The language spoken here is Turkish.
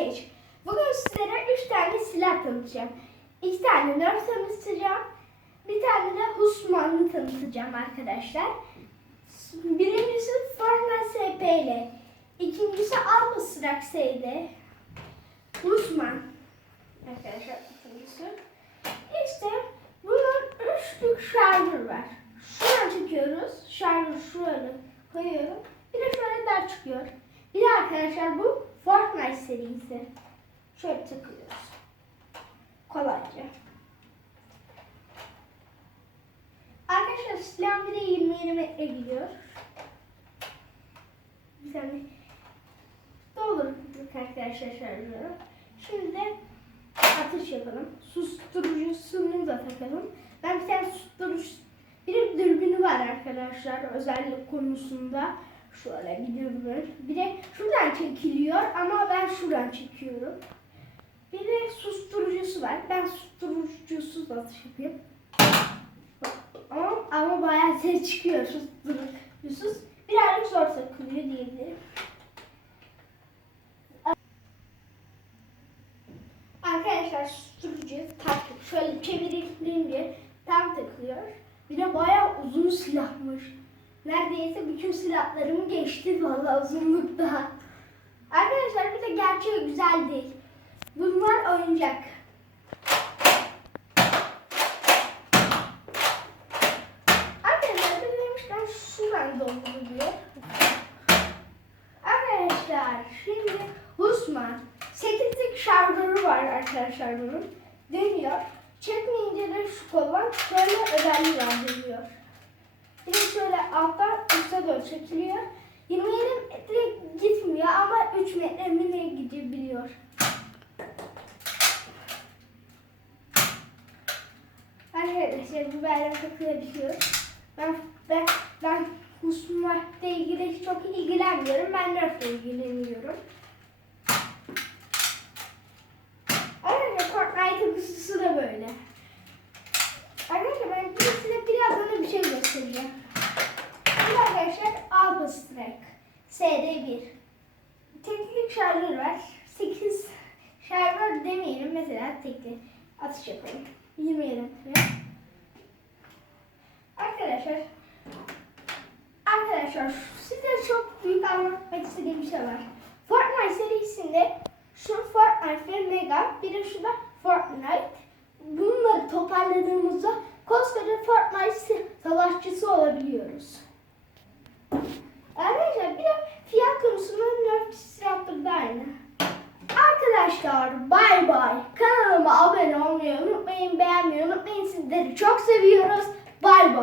Ateş. Bugün sizlere 3 tane silah tanıtacağım. 2 tane Nerf tanıtacağım. Bir tane de Husman'ı tanıtacağım arkadaşlar. Birincisi Fortnite SP ile. İkincisi Alba Sırak S'de. Husman. Arkadaşlar. İşte bunun üçlük şarjı var. Şuradan çekiyoruz. Şarjı şöyle koyuyorum. Bir de şöyle dar çıkıyor. Bir de arkadaşlar bu Fortnite serisi. Şöyle takıyoruz. Kolayca. Arkadaşlar silahım bir de 27 metre gidiyor. Bir tane doldurduk arkadaşlar şarjları. Şimdi de atış yapalım. Susturucusunu da takalım. Ben bir tane susturucu bir dürbünü var arkadaşlar özellik konusunda. Şöyle dürbün. Bir de şuradan çekiliyor ama ben şuradan çekiyorum. Bir de susturucusu var. Ben susturucusuz atış yapayım. Ama, ama bayağı ses çıkıyor susturucusuz. Birazcık zor takılıyor diyebilirim. Arkadaşlar susturucu taktık. Şöyle çevirince tam takılıyor. Bir de bayağı uzun silahmış. Neredeyse bütün silahlarımı geçti valla uzunlukta. Arkadaşlar bir de gerçeği güzel. Bunlar oyuncak. Arkadaşlar bir demişken şuradan dolduruluyor. Arkadaşlar şimdi Husman 8'lik şarjörü var arkadaşlar bunun. Dönüyor. Çekmeyince de şu kolon böyle özelliği var dönüyor. De şöyle alttan üste doğru çekiliyor. 27 metre gitmiyor ama 3 metre mi ne gidebiliyor. Arkadaşlar bayram takılabiliyor. Ben ben ben Husmat'la ilgili çok ilgilenmiyorum. Ben Nerf'le ilgileniyorum. Arkadaşlar Fortnite'ın kutusu da böyle. Arkadaşlar ben bir size birazdan da bir şey göstereceğim. Şimdi arkadaşlar Alba Strike SD1. Teknik şarjör var. 8 şarjör demeyelim mesela tekli atış yapalım. 27 metre. Arkadaşlar Arkadaşlar size çok büyük anlatmak istediğim bir şey var. Fortnite serisinde şu Fortnite ve Mega bir de şu da Fortnite. Bunları toparladığımızda koskoca Fortnite savaşçısı olabiliyoruz. Arkadaşlar bir de fiyat konusunda Nerf yaptırdı aynı. Arkadaşlar bay bay. Kanalıma abone olmayı unutmayın, beğenmeyi unutmayın. Sizleri çok seviyoruz. Bay bay.